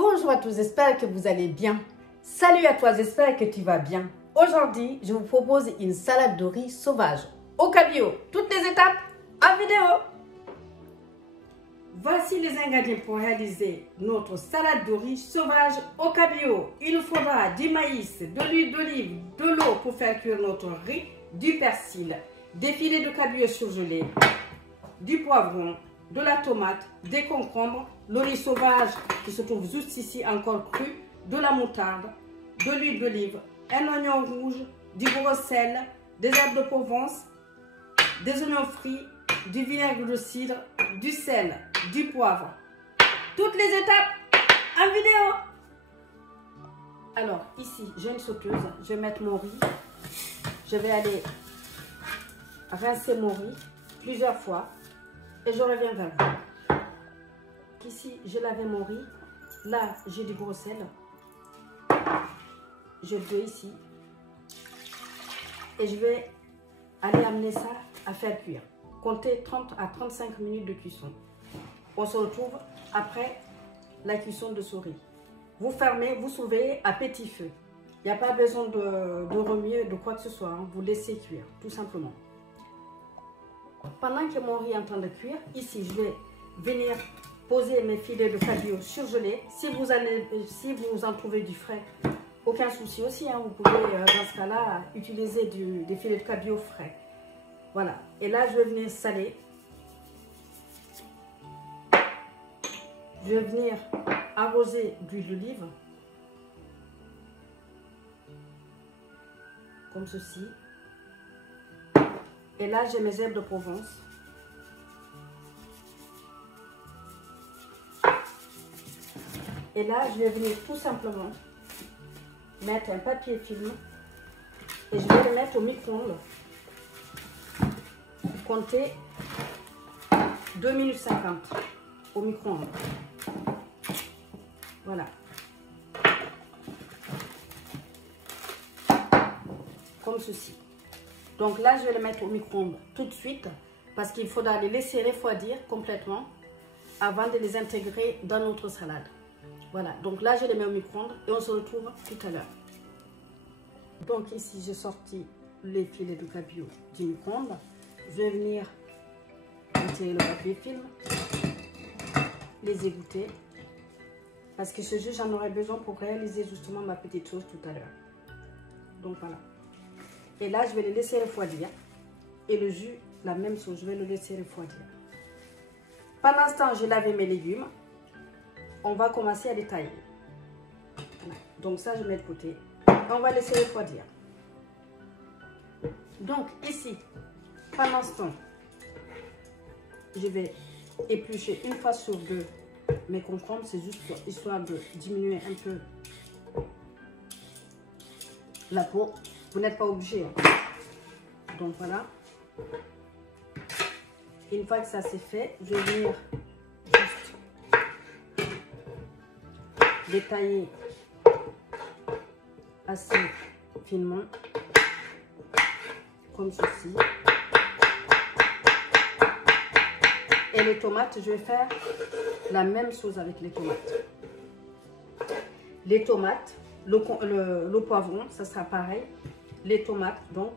Bonjour à tous, j'espère que vous allez bien. Salut à toi, j'espère que tu vas bien. Aujourd'hui, je vous propose une salade de riz sauvage au cabillaud. Toutes les étapes en vidéo. Voici les ingrédients pour réaliser notre salade de riz sauvage au cabillaud. Il nous faudra du maïs, de l'huile d'olive, de l'eau pour faire cuire notre riz, du persil, des filets de cabillaud surgelés, du poivron, de la tomate, des concombres, le riz sauvage qui se trouve juste ici encore cru, de la moutarde, de l'huile d'olive, un oignon rouge, du gros sel, des herbes de Provence, des oignons frits, du vinaigre de cidre, du sel, du poivre. Toutes les étapes en vidéo. Alors ici j'ai une sauteuse, je vais mettre mon riz, je vais aller rincer mon riz plusieurs fois. Et je reviens vers vous. Ici, j'ai lavé mon riz. Là, j'ai du gros sel. Je le fais ici. Et je vais aller amener ça à faire cuire. Comptez 30 à 35 minutes de cuisson. On se retrouve après la cuisson de ce riz. Vous fermez, vous soulevez à petit feu. Il n'y a pas besoin de remuer de quoi que ce soit. Hein. Vous laissez cuire, tout simplement. Pendant que mon riz est en train de cuire, ici je vais venir poser mes filets de cabillaud surgelés. Si vous en trouvez du frais, aucun souci aussi. Hein, vous pouvez dans ce cas-là utiliser des filets de cabillaud frais. Voilà. Et là je vais venir saler. Je vais venir arroser d'huile d'olive. Comme ceci. Et là, j'ai mes herbes de Provence. Et là, je vais venir tout simplement mettre un papier film et je vais le mettre au micro-ondes. Comptez 2 minutes 50 au micro-ondes. Voilà. Comme ceci. Donc là, je vais le mettre au micro-ondes tout de suite parce qu'il faudra les laisser refroidir complètement avant de les intégrer dans notre salade. Voilà, donc là, je les mets au micro-ondes et on se retrouve tout à l'heure. Donc ici, j'ai sorti les filets de cabillaud du micro-ondes. Je vais venir retirer le papier film, les égoutter parce que ce jus, j'en aurai besoin pour réaliser justement ma petite sauce tout à l'heure. Donc voilà. Et là, je vais les laisser refroidir. Et le jus, la même chose, je vais le laisser refroidir. Pendant ce temps, j'ai lavé mes légumes. On va commencer à les tailler. Donc ça, je mets de côté. On va laisser refroidir. Donc ici, pendant ce temps, je vais éplucher une fois sur deux mes concombres. C'est juste histoire de diminuer un peu la peau. Vous n'êtes pas obligé. Donc voilà. Une fois que ça c'est fait, je vais venir juste détailler assez finement. Comme ceci. Et les tomates, je vais faire la même chose avec les tomates. Les tomates, le poivron, ça sera pareil. Les tomates, donc,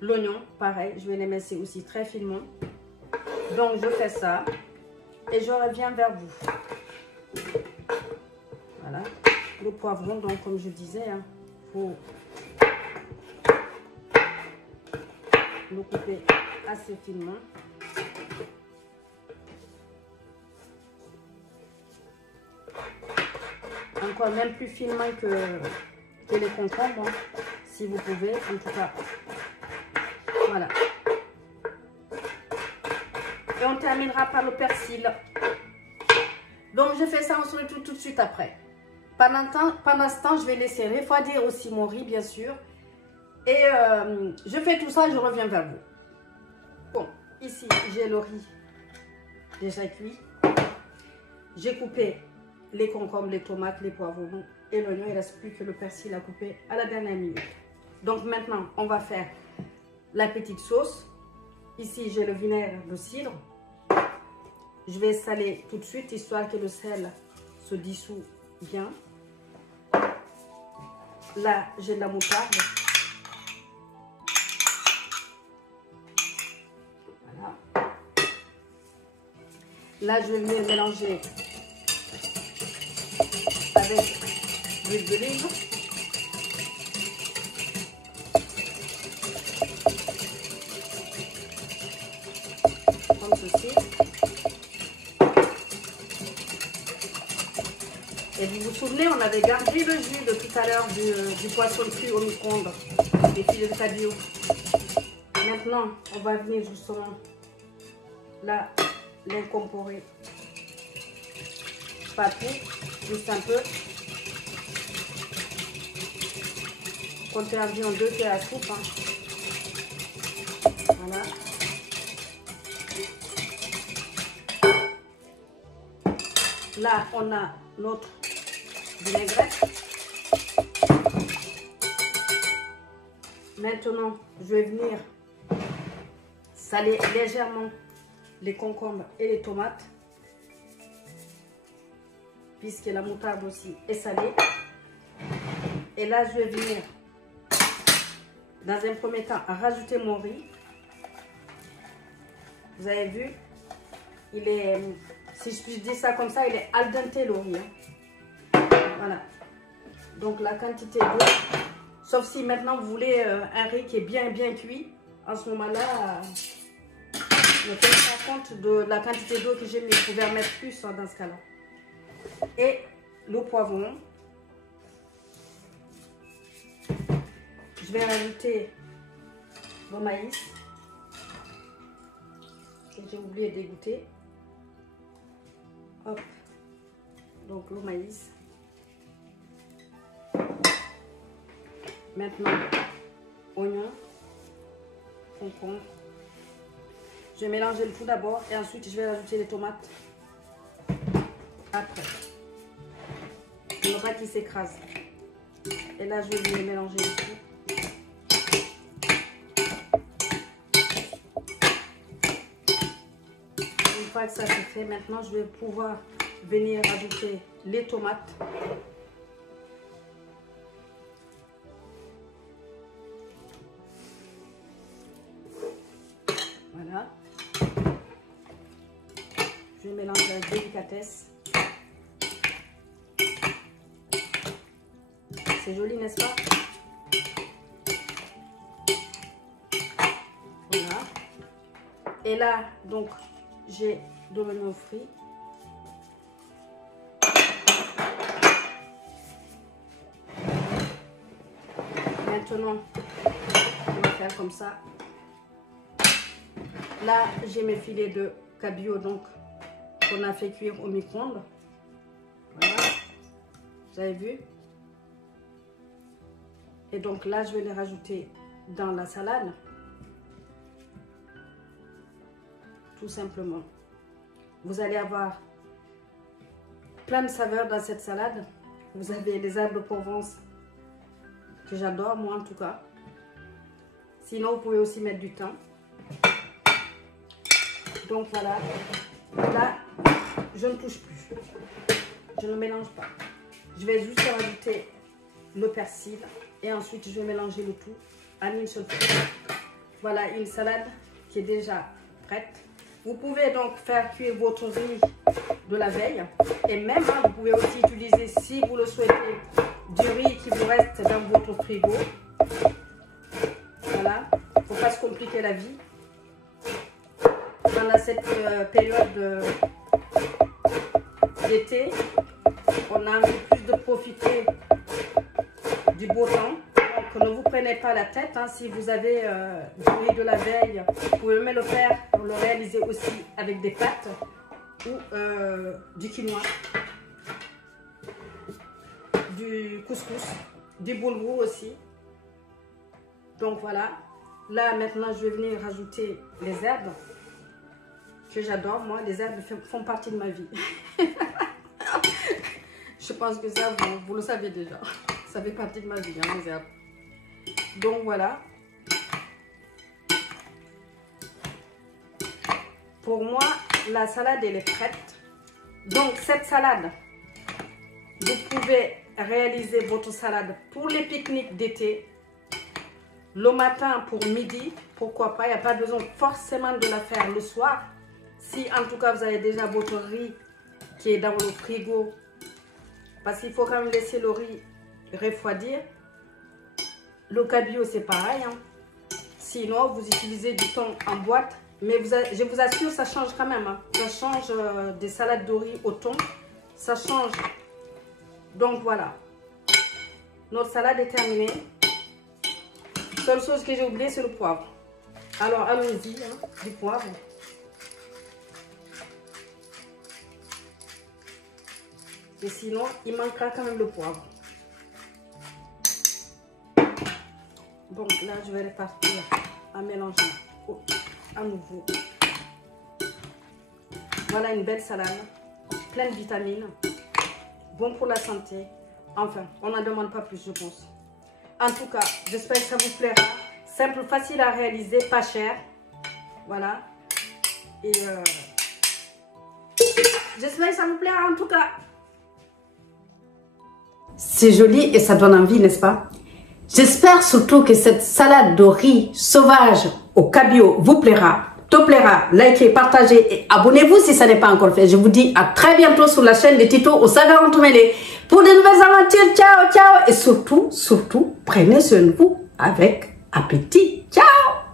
l'oignon, pareil, je vais les mettre aussi très finement. Donc, je fais ça et je reviens vers vous. Voilà, le poivron, donc, comme je disais, hein, faut le couper assez finement. Encore même plus finement que les concombres, hein, si vous pouvez, en tout cas. Voilà. Et on terminera par le persil. Donc je fais ça, on se retrouve tout de suite après. Pendant ce temps, je vais laisser refroidir aussi mon riz, bien sûr. Et je fais tout ça, je reviens vers vous. Bon, ici, j'ai le riz déjà cuit. J'ai coupé les concombres, les tomates, les poivrons et l'oignon. Il ne reste plus que le persil à couper à la dernière minute. Donc maintenant, on va faire la petite sauce. Ici, j'ai le vinaigre de cidre. Je vais saler tout de suite, histoire que le sel se dissout bien. Là, j'ai de la moutarde. Voilà. Là, je vais venir mélanger avec l'huile d'olive. Comme ceci. Et vous vous souvenez, on avait gardé le jus de tout à l'heure du poisson cuit au micro-ondes, des filets de cabillaud. Maintenant, on va venir justement là l'incorporer. Pas tout, juste un peu. Comptez environ 2 cuillères à soupe. Hein. Voilà. Là, on a notre vinaigrette. Maintenant, je vais venir saler légèrement les concombres et les tomates, puisque la moutarde aussi est salée. Et là, je vais venir, dans un premier temps, rajouter mon riz. Vous avez vu, il est, si je puis dire ça comme ça, il est al dente le riz. Hein. Voilà. Donc la quantité d'eau, sauf si maintenant vous voulez un riz qui est bien cuit, en ce moment-là, ne tenez pas compte de la quantité d'eau que j'ai mis. Vous pouvez en mettre plus hein, dans ce cas-là. Et le poivron. Je vais rajouter le maïs que j'ai oublié d'égoutter. Hop. Donc le maïs. Maintenant, oignon, concombre. Je vais mélanger le tout d'abord et ensuite je vais rajouter les tomates après. Il ne faut pas qu'ils s'écrasent. Et là, je vais venir mélanger le tout. Une fois que ça c'est fait, maintenant je vais pouvoir venir ajouter les tomates. Voilà. Je vais mélanger avec délicatesse. C'est joli, n'est-ce pas? Voilà. Et là, donc, j'ai de l'oignon frit. Maintenant, on va faire comme ça. Là, j'ai mes filets de cabillaud, donc, qu'on a fait cuire au micro-ondes. Voilà. Vous avez vu? Et donc là, je vais les rajouter dans la salade. Tout simplement. Vous allez avoir plein de saveurs dans cette salade. Vous avez les herbes de Provence que j'adore, moi en tout cas. Sinon, vous pouvez aussi mettre du thym. Donc voilà. Là, je ne touche plus. Je ne mélange pas. Je vais juste rajouter le persil et ensuite je vais mélanger le tout en une seule fois. Voilà une salade qui est déjà prête. Vous pouvez donc faire cuire votre riz de la veille et même hein, vous pouvez aussi utiliser, si vous le souhaitez, du riz qui vous reste dans votre frigo. Voilà, il ne faut pas se compliquer la vie. Pendant cette période d'été, on a envie plus de profiter du beau temps. Donc ne vous prenez pas la tête. Hein. Si vous avez du riz de la veille, vous pouvez même le faire, le réaliser aussi avec des pâtes ou du quinoa, du couscous, du boulgour aussi. Donc voilà. Là maintenant je vais venir rajouter les herbes que j'adore. Moi les herbes font partie de ma vie. Je pense que ça vous le savez déjà. Ça fait partie de ma vie, hein, les herbes. Donc voilà. Pour moi, la salade elle est prête. Donc cette salade, Vous pouvez réaliser votre salade pour les pique-niques d'été. Le matin pour midi, pourquoi pas. Il n'y a pas besoin forcément de la faire le soir. Si en tout cas vous avez déjà votre riz qui est dans le frigo. Parce qu'il faut quand même laisser le riz refroidir. Le cabillaud c'est pareil. Hein. Sinon vous utilisez du thon en boîte. Mais je vous assure ça change quand même. Hein. Ça change des salades de riz au thon. Ça change. Donc voilà. Notre salade est terminée. Seule chose que j'ai oublié c'est le poivre. Alors allons-y, hein, du poivre. Et sinon, il manquera quand même le poivre. Donc là, je vais répartir en mélangeant à nouveau. Voilà une belle salade, pleine de vitamines, bon pour la santé. Enfin, on n'en demande pas plus, je pense. En tout cas, j'espère que ça vous plaira. Simple, facile à réaliser, pas cher. Voilà. Et j'espère que ça vous plaira en tout cas. C'est joli et ça donne envie, n'est-ce pas? J'espère surtout que cette salade de riz sauvage au cabillaud vous plaira. Te plaira. Likez, partagez et abonnez-vous si ça n'est pas encore fait. Je vous dis à très bientôt sur la chaîne de Tito au Saveurs Entremêlées pour de nouvelles aventures. Ciao, ciao. Et surtout, prenez soin de vous avec appétit. Ciao.